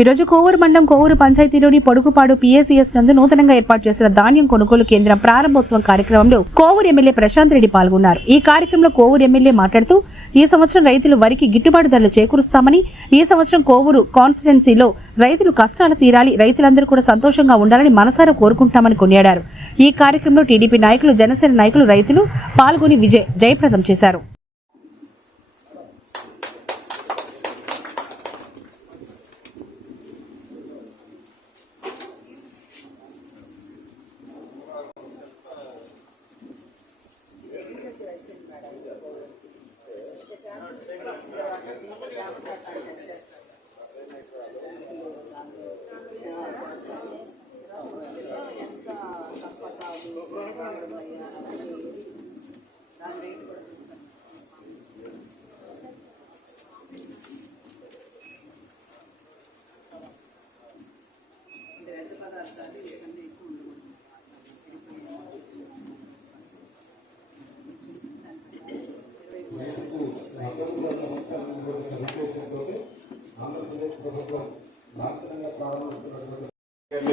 ఈ రోజు కోవూరు మండలం కోవూరు పంచాయతీలోని పొడుగుపాడు పిఎసిఎస్ నందు నూతనంగా ఏర్పాటు చేసిన ధాన్యం కొనుగోలు కేంద్రం ప్రారంభోత్సవం కార్యక్రమంలో కోవూరు ఎమ్మెల్యే ప్రశాంత్ రెడ్డి పాల్గొన్నారు. ఈ కార్యక్రమంలో కోవూరు ఎమ్మెల్యే మాట్లాడుతూ ఈ సంవత్సరం రైతులు వరికి గిట్టుబాటు ధరలు చేకూరుస్తామని, ఈ సంవత్సరం కోవూరు కాన్స్టిట్యున్సీలో రైతులు కష్టాలు తీరాలి, రైతులందరూ కూడా సంతోషంగా ఉండాలని మనసారా కోరుకుంటామని కొనియాడారు. ఈ కార్యక్రమంలో టీడీపీ నాయకులు, జనసేన నాయకులు, రైతులు పాల్గొని జయప్రదం చేశారు.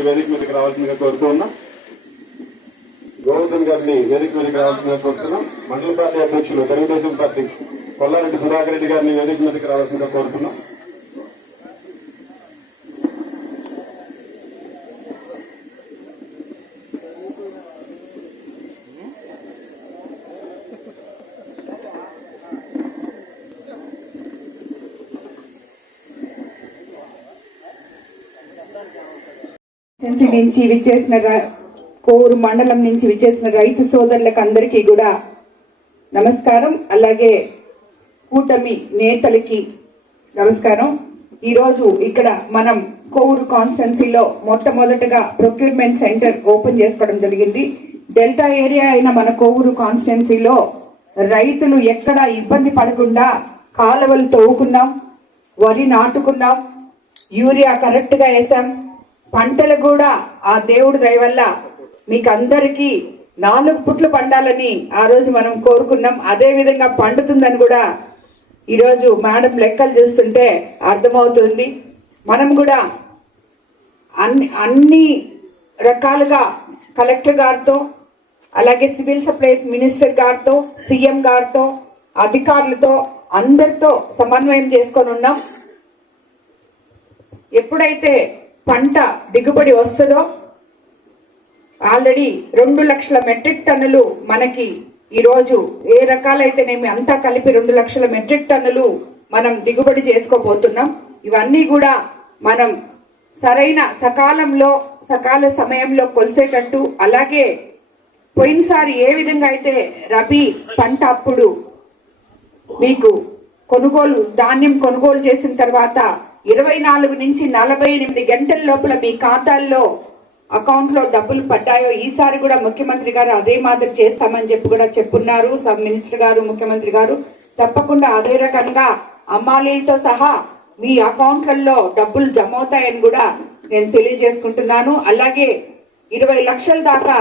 వేదిక మీదకి రావాల్సిందిగా కోరుతున్నా. గోవర్ధన్ గారిని వేదిక మీదకి రావాల్సిందిగా కోరుతున్నాం. మండల పార్టీ అధ్యక్షులు తెలుగుదేశం పార్టీ కొల్లారెడ్డి సుధాకర్ రెడ్డి గారిని వేదిక మీదకి రావాల్సిందిగా కోరుతున్నాం. నుంచి విచ్చేసిన కోవూరు మండలం నుంచి విచ్చేసిన రైతు సోదరులకు అందరికీ కూడా నమస్కారం. అలాగే కూటమి నేతలకి నమస్కారం. ఈరోజు ఇక్కడ మనం కోవూరు కాన్స్టిట్యున్సీలో మొట్టమొదటగా ప్రొక్యూర్మెంట్ సెంటర్ ఓపెన్ చేసుకోవడం జరిగింది. డెల్టా ఏరియా అయిన మన కోవూరు కాన్స్టిట్యున్సీలో రైతులు ఎక్కడ ఇబ్బంది పడకుండా కాలువలు తవ్వుకున్నాం, వరి నాటుకున్నాం, యూరియా కరెక్ట్గా వేసాం. పంటలు కూడా ఆ దేవుడి దయ వల్ల మీకు అందరికీ 4 పుట్లు పండాలని ఆ రోజు మనం కోరుకున్నాం. అదే విధంగా పండుతుందని కూడా ఈరోజు మేడం లెక్కలు చూస్తుంటే అర్థమవుతుంది. మనం కూడా అన్ని రకాలుగా కలెక్టర్ గారితో, అలాగే సివిల్ సప్లైస్ మినిస్టర్ గారితో, సీఎం గారితో, అధికారులతో అందరితో సమన్వయం చేసుకొని ఉన్నాం. ఎప్పుడైతే పంట దిగుబడి వస్తుందో ఆల్రెడీ 2 లక్షల మెట్రిక్ టన్నులు మనకి ఈరోజు ఏ రకాలైతేనేమి అంతా కలిపి 2 లక్షల మెట్రిక్ టన్నులు మనం దిగుబడి చేసుకోబోతున్నాం. ఇవన్నీ కూడా మనం సకాల సమయంలో కొలిసేటట్టు, అలాగే పోయినసారి ఏ విధంగా అయితే రబీ పంట అప్పుడు మీకు ధాన్యం కొనుగోలు చేసిన తర్వాత 24 నుంచి 48 గంటల లోపల మీ ఖాతాల్లో అకౌంట్లో డబ్బులు పడ్డాయో, ఈసారి కూడా ముఖ్యమంత్రి గారు అదే మాదిరి చేస్తామని చెప్పి కూడా చెప్పున్నారు. సబ్ మినిస్టర్ గారు, ముఖ్యమంత్రి గారు తప్పకుండా అదే రకంగా అమ్మాలీలతో సహా మీ అకౌంట్లలో డబ్బులు జమ అవుతాయని కూడా నేను తెలియజేసుకుంటున్నాను. అలాగే 20 లక్షల దాకా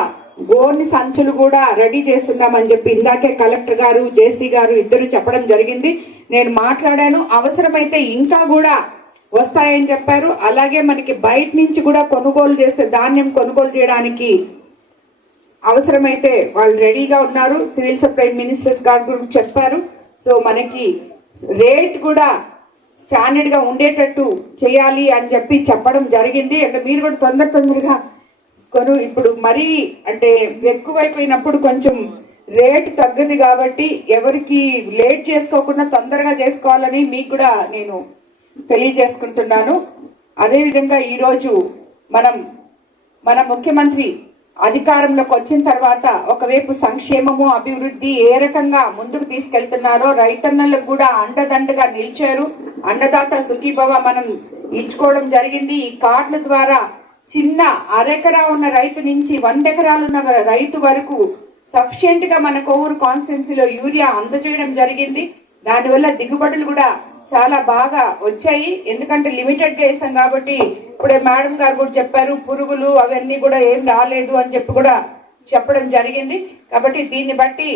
గోని సంచులు కూడా రెడీ చేస్తున్నామని చెప్పి ఇందాకే కలెక్టర్ గారు, జేసీ గారు ఇద్దరు చెప్పడం జరిగింది. నేను మాట్లాడాను. అవసరమైతే ఇంకా కూడా వస్తాయని చెప్పారు. అలాగే మనకి బయట నుంచి కూడా ధాన్యం కొనుగోలు చేయడానికి అవసరమైతే వాళ్ళు రెడీగా ఉన్నారు. సివిల్ సప్లై మినిస్టర్స్ గారు కూడా చెప్పారు. సో మనకి రేట్ కూడా స్టాండర్డ్గా ఉండేటట్టు చేయాలి అని చెప్పి చెప్పడం జరిగింది. అంటే మీరు కూడా తొందరగా ఇప్పుడు మరీ అంటే ఎక్కువైపోయినప్పుడు కొంచెం రేట్ తగ్గదు కాబట్టి ఎవరికి లేట్ చేసుకోకుండా తొందరగా చేసుకోవాలని మీకు కూడా నేను తెలియజేసుకుంటున్నాను. అదేవిధంగా ఈరోజు మన ముఖ్యమంత్రి అధికారంలోకి వచ్చిన తర్వాత ఒకవైపు సంక్షేమము, అభివృద్ధి ఏ రకంగా ముందుకు తీసుకెళ్తున్నారో, రైతన్నలకు కూడా అండదండగా నిలిచారు. అన్నదాత సుఖీభవ మనం ఇచ్చుకోవడం జరిగింది. ఈ కార్డుల ద్వారా చిన్న అరెకరా ఉన్న రైతు నుంచి 100 ఎకరాలు ఉన్న రైతు వరకు సఫిషియెంట్ గా మన కోవూరు కాన్స్టిట్యున్సీలో యూరియా అందజేయడం జరిగింది. దానివల్ల దిగుబడులు కూడా చాలా బాగా వచ్చాయి. ఎందుకంటే లిమిటెడ్ గా వేసాం కాబట్టి ఇప్పుడే మేడం గారు కూడా చెప్పారు, పురుగులు అవన్నీ కూడా ఏం రాలేదు అని చెప్పి కూడా చెప్పడం జరిగింది. కాబట్టి దీన్ని బట్టి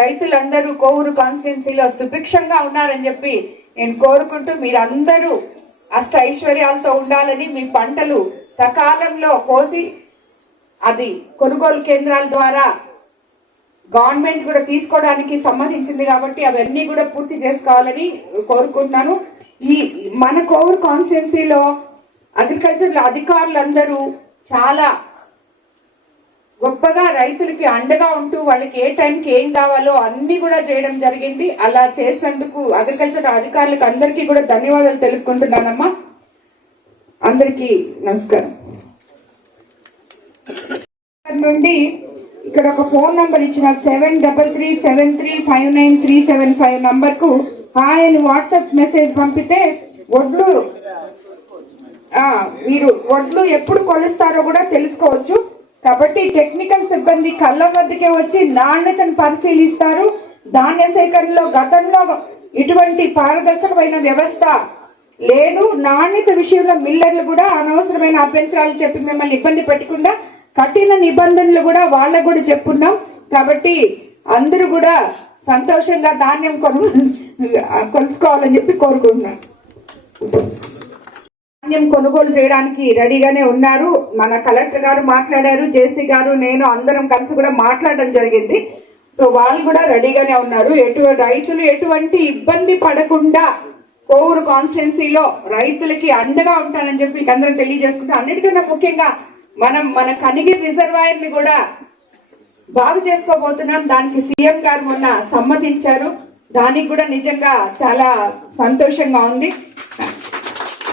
రైతులందరూ కోవూరు కాన్స్టిట్యున్సీలో సుభిక్షంగా ఉన్నారని చెప్పి నేను కోరుకుంటూ మీరందరూ అష్ట ఐశ్వర్యాలతో ఉండాలని మీ పంటలు సకాలంలో కోసి అది కొనుగోలు కేంద్రాల ద్వారా గవర్నమెంట్ కూడా తీసుకోవడానికి సంబంధించింది కాబట్టి అవన్నీ కూడా పూర్తి చేసుకోవాలని కోరుకుంటున్నాను. ఈ మన కోవూరు కాన్స్టిట్యున్సీలో అగ్రికల్చర్ అధికారులందరూ చాలా గొప్పగా రైతులకి అండగా ఉంటూ వాళ్ళకి ఏ టైంకి ఏం కావాలో అన్ని కూడా చేయడం జరిగింది. అలా చేసినందుకు అగ్రికల్చర్ అధికారులకు అందరికీ కూడా ధన్యవాదాలు తెలుపుకుంటున్నానమ్మా. అందరికీ నమస్కారం. నుండి ఇక్కడ ఒక ఫోన్ నంబర్ ఇచ్చిన 7337359375 నంబర్కు ఆయన వాట్సాప్ మెసేజ్ పంపితే మీరు వడ్లు ఎప్పుడు కొలుస్తారో కూడా తెలుసుకోవచ్చు. కాబట్టి టెక్నికల్ సిబ్బంది కళ్ళ వద్దకే వచ్చి నాణ్యతను పరిశీలిస్తారు. ధాన్య సేకరణలో గతంలో ఇటువంటి పారదర్శకమైన వ్యవస్థ లేదు. నాణ్యత విషయంలో మిల్లర్లు కూడా అనవసరమైన అభ్యంతరాలు చెప్పి మిమ్మల్ని ఇబ్బంది పెట్టకుండా కఠిన నిబంధనలు కూడా వాళ్ళకు కూడా చెప్పున్నాం. కాబట్టి అందరూ కూడా సంతోషంగా ధాన్యం కొలుసుకోవాలని చెప్పి కోరుకుంటున్నాను. ధాన్యం కొనుగోలు చేయడానికి రెడీగానే ఉన్నారు. మన కలెక్టర్ గారు మాట్లాడారు, జేసీ గారు, నేను అందరం కలిసి కూడా మాట్లాడడం జరిగింది. సో వాళ్ళు కూడా రెడీగానే ఉన్నారు. రైతులు ఎటువంటి ఇబ్బంది పడకుండా కోవూరు కాన్స్టిట్యున్సీలో రైతులకి అండగా ఉంటానని చెప్పి మీకు అందరూ తెలియజేసుకుంటాం. అన్నిటికన్నా ముఖ్యంగా మన కనిగిరి రిజర్వాయర్ ని కూడా బాగు చేసుకోబోతున్నాం. దానికి సీఎం గారు మొన్న సమ్మతించారు. దానికి కూడా నిజంగా చాలా సంతోషంగా ఉంది.